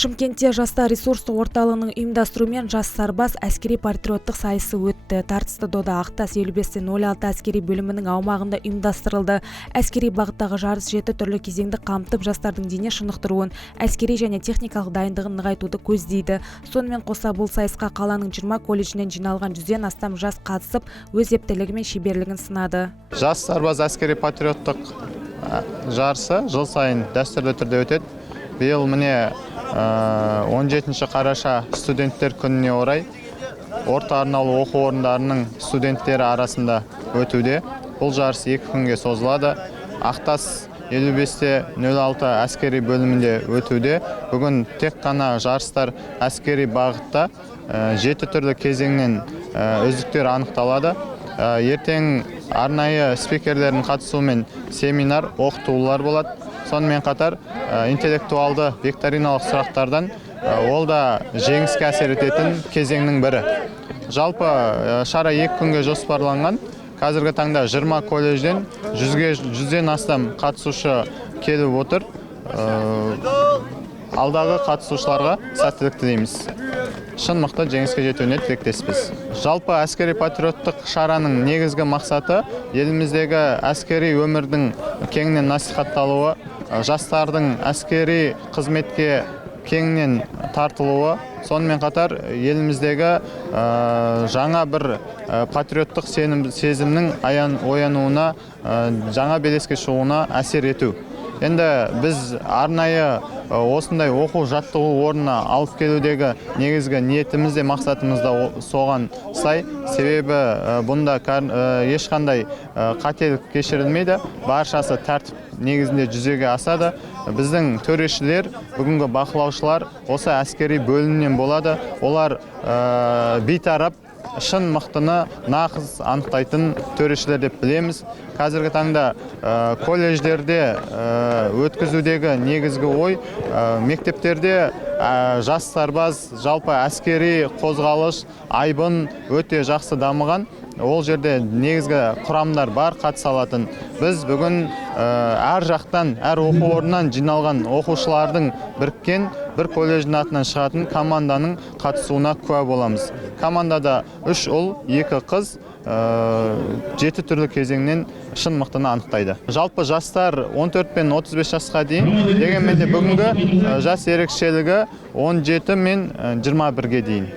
Шымкентте жастар ресурстық орталығының ұйымдастыруымен жас сарбаз әскери патриоттық сайысы өтті. Тартысты дода Ақтас 55-06 әскери бөлімінің аумағында ұйымдастырылды. Әскери бағыттағы жарыс 7 түрлі кезеңді қамтып, жастардың дене шынықтыруын, әскери және техникалық дайындығын нығайтуды көздейді. Сонымен қоса бұл сайысқа қаланың 20 колледжінен жиналған 100-ден астам жас қатысып, өз ептілігі мен шеберлігін сынады. Жас сарбаз әскери патриоттық жарысы жыл сайын дәстүрлі түрде өтеді. Биыл міне 17 қараша студенттер күніне орай орта арнаулы оқу орындарының студенттері арасында өтуде. Бұл жарыс 2 күнге созылады. Ақтас 55-06 әскери бөлімінде өтуде. Бүгін тек қана жарыстар әскери бағытта 7 түрлі кезеңнен үздіктер анықталады. Ертең арнайы спикерлердің қатысуымен семинар, оқытулар болады. Сонымен қатар интеллектуалды викториналық сұрақтардан ол да жеңіске әсер ететін кезеңнің бірі. Жалпы шара 2 күнге жоспарланған. Қазіргі таңда 20 колледжден 100-ден астам қатысушы келіп отыр. Алдағы қатысушыларға сәттілік тілейміз. Шын мықты жеңіске жетуіне тілектеспіз. Жалпы әскери патриоттық шараның негізгі мақсаты еліміздегі әскери өмірдің кеңінен насихатталуы, жастардың әскери қызметке кеңінен тартылуы, сонымен қатар еліміздегі жаңа бір патриоттық сезімнің оянуына, жаңа белеске шығуына әсер ету. Енді біз арнайы осындай оқу жаттығу орнына алып келудегі негізгі ниетіміз де мақсатымыз да соған сай. Себебі бұнда ешқандай қателік кешірілмейді. Баршасы тәртіп негізінде жүзеге асады. Біздің төрешілер, бүгінгі бақылаушылар осы әскери бөлімнен болады. Олар бейтарап шын мықтыны нақыз анықтайтын төрешілер деп білеміз. Қазіргі таңда колледждерде өткізудегі негізгі ой, мектептерде жас сарбаз, жалпы әскери қозғалыс, айбын өте жақсы дамыған. Ол жерде негізгі құрамдар бар қатыса алатын. Біз бүгін әр жақтан, әр оқу орнынан жиналған оқушылардың біріккен бір колледждің атынан шығатын команданың қатысуына куә боламыз. Командада 3 ұл, 2 қыз 7 түрлі кезеңнен шын мықтыны анықтайды. Жалпы жастар 14 пен 35 жасқа дейін, дегенмен де бүгінгі жас ерекшелігі 17 мен 21-ге дейін.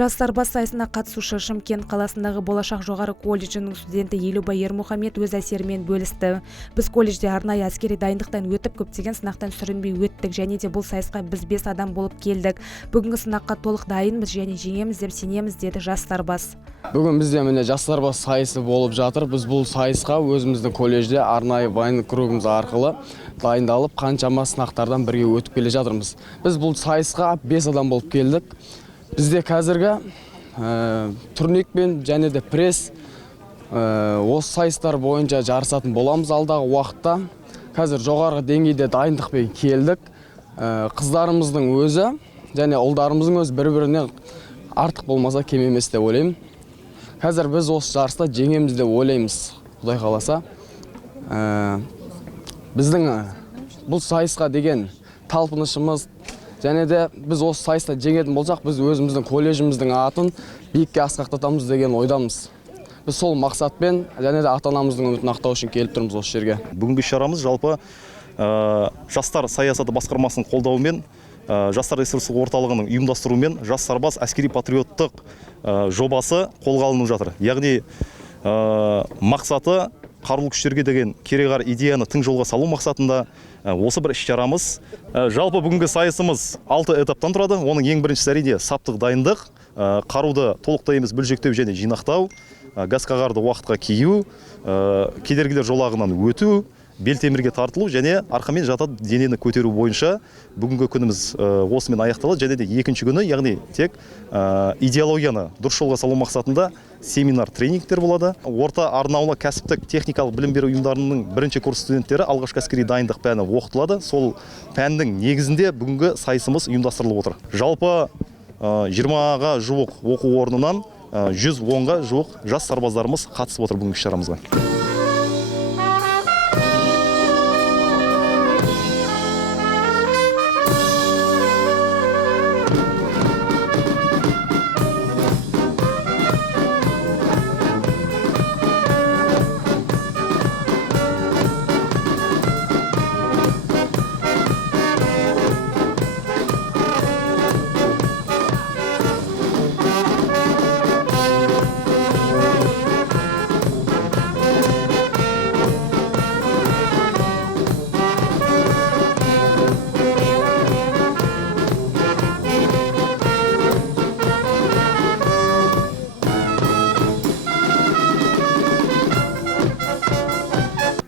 Жас сарбаз сайысына қатысушы Шымкент қаласындағы Болашақ жоғары колледжінің студенті Елубай Ермұхамед өз әсерімен бөлісті. Біз колледжде арнайы әскери дайындықтан өтіп, көптеген сынақтан сүрінбей өттік, және де бұл сайысқа біз 5 адам болып келдік. Бүгінгі сынаққа толық дайынбыз және жеңеміз деп сенеміз, деді жас сарбаз. Бүгін бізде міне жас сарбаз сайысы болып жатыр. Біз бұл сайысқа өзіміздің колледжде арнайы военный кругымыз арқылы дайындалып, қаншама сынақтардан бірге өтіп келе жатырмыз. Біз бұл сайысқа 5 адам болып келдік. Бізде қазіргі турникпен және де пресс осы сайыстар бойынша жарысатын боламыз алдағы уақытта. Қазір жоғарғы деңгейде дайындықпен келдік. Қыздарымыздың өзі және ұлдарымыздың өзі бір-бірінен артық болмаса кем емес деп ойлаймын. Қазір біз осы жарыста жеңеміз деп ойлаймыз, Құдай қаласа. Біздің бұл сайысқа деген талпынышымыз, және де біз осы сайыста жеңетін болсақ, біз өзіміздің колледжіміздің атын биікке асқақтатамыз деген ойдамыз. Біз сол мақсатпен және де ата-анамыздың үмітін ақтау үшін келіп тұрмыз осы жерге. Бүгінгі шарамыз жалпы жастар саясаты басқармасының қолдауымен, жастар ресурстық орталығының ұйымдастыруымен жас сарбаз әскери патриоттық жобасы қолға алынып жатыр. Яғни мақсаты қарулы күштерге деген кереғар идеяны тың жолға салу мақсатында осы бір іс-шарамыз. Жалпы бүгінгі сайысымыз 6 этаптан тұрады. Оның ең біріншісі әрине саптық дайындық, қаруды толықтай емес бөлшектеу және жинақтау, газ-қағарды уақытқа кию, кедергілер жолағынан өту, белтемірге тартылу және арқамен жатады денені көтеру бойынша бүгінгі күніміз осымен аяқталады. Және де екінші күні, яғни тек идеологияны дұрыс жолға салу мақсатында семинар тренингтер болады. Орта арнаулы кәсіптік техникалық білім беру ұйымдарының бірінші курс студенттері алғашқы әскери дайындық пәні оқытылады. Сол пәннің негізінде бүгінгі сайысымыз ұйымдастырылып отыр. Жалпы 20-ға жуық оқу орнынан 110-ға жуық жас сарбаздарымыз қатысып отыр бүгінгі шарамызға.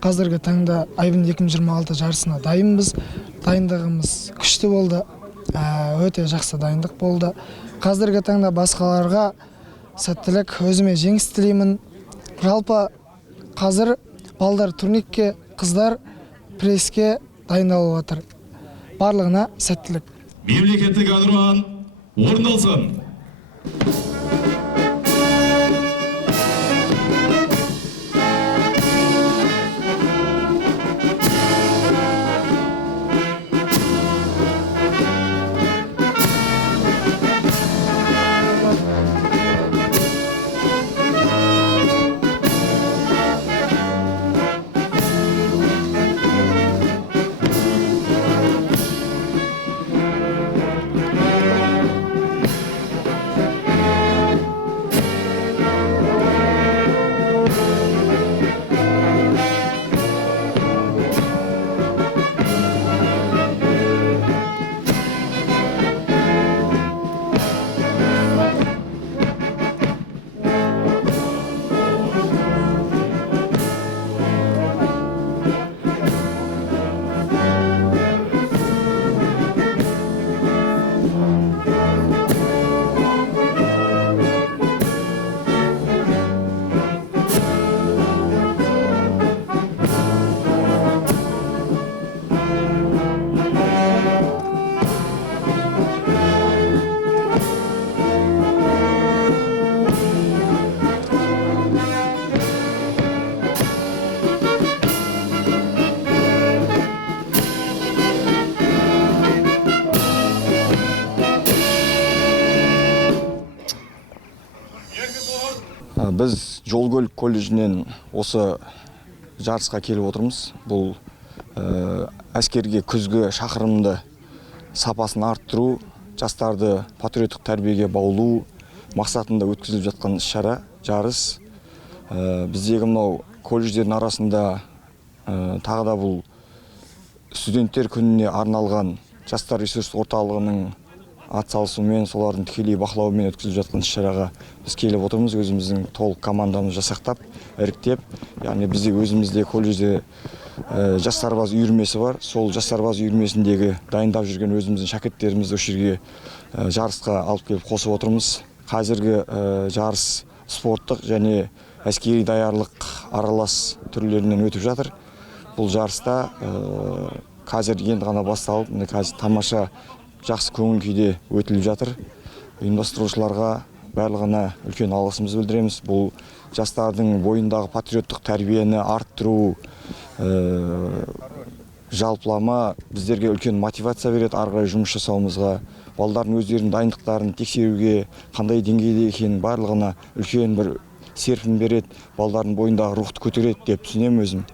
Қазіргі таңда Айбын 2026 жарысына дайынбыз. Дайындығымыз күшті болды. Өте жақсы дайындық болды. Қазіргі таңда басқаларға сәттілік, өзіме жеңіс тілеймін. Жалпы қазір балдар турникке, қыздар преске дайындалып отыр. Барлығына сәттілік. Мемлекеттік әнұран орындалсын. Біз жол-көлік колледжінен осы жарысқа келіп отырмыз. Бұл әскерге күзгі шақырымды сапасын арттыру, жастарды патриоттық тәрбиеге баулу мақсатында өткізіліп жатқан іс-шара, жарыс. Біздегі мынау колледждердің арасында тағы да бұл студенттер күніне арналған жастар ресурс орталығының атсалысуымен, солардың тікелей бақылауымен өткізіліп жатқан іс-шараға біз келіп отырмыз. Өзіміздің толық командамыз жасақтап, іріктеп, яғни бізде өзімізде колледжде жас сарбаз үйірмесі бар. Сол жас сарбаз үйірмесіндегі дайындап жүрген өзіміздің шәкірттерімізді осы жерге жарысқа алып келіп қосып отырмыз. Қазіргі жарыс спорттық және әскери даярлық аралас түрлерінен өтіп жатыр. Бұл жарыста қазір енді ғана басталып, қазір тамаша жақсы көңіл күйде өтіліп жатыр. Ұйымдастырушыларға барлығына үлкен алғысымызды білдіреміз. Бұл жастардың бойындағы патриоттық тәрбиені арттыру, жалпылама біздерге үлкен мотивация береді ары қарай жұмыс жасауымызға. Балдардың өздерінің дайындықтарын тексеруге, қандай деңгейде екенін барлығына үлкен бір серпін береді, балдардың бойындағы рухты көтереді деп түсінемін өзім.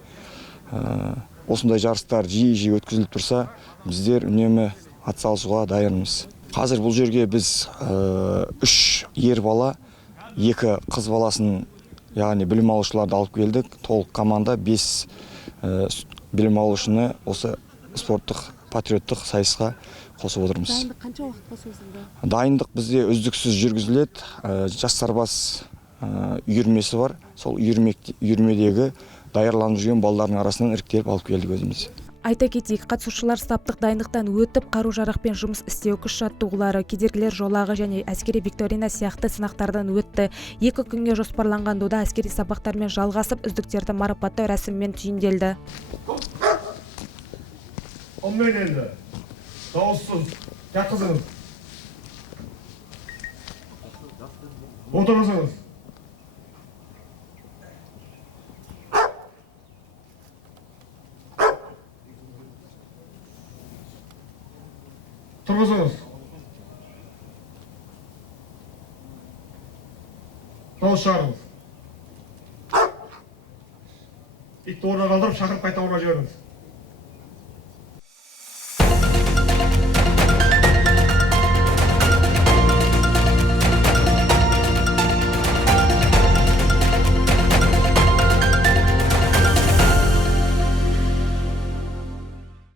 Осындай жарыстар жиі өткізіліп тұрса, біздер үнемі атсалысуға дайынбыз. Қазір бұл жерге біз 3 ер бала, 2 қыз баласын яғни білім алушыларды алып келдік. Толық команда 5 білім алушыны осы спорттық патриоттық сайысқа қосып отырмыз. Дайындық қанша уақытқа созылды? Дайындық бізде үздіксіз жүргізіледі. Жас сарбаз үйірмесі бар. Сол үйірмедегі даярланып жүрген балалардың арасынан іріктеліп алып келдік өзіміз. Айта кетейік, қатысушылар саптық дайындықтан өтіп, қару-жарақпен жұмыс істеу, күш жаттығулары, кедергілер жолағы және әскери викторина сияқты сынақтардан өтті. 2 күнге жоспарланған дода әскери сабақтармен жалғасып, үздіктерді марапаттау рәсімімен түйінделді. Ondan elde. Dağılsın. Yakızınız. Oturursunuz. Turguzunuz. Dağılış çağırınız. İlk doğrudan kaldırıp şakırıp kayta uğraşıyorsunuz.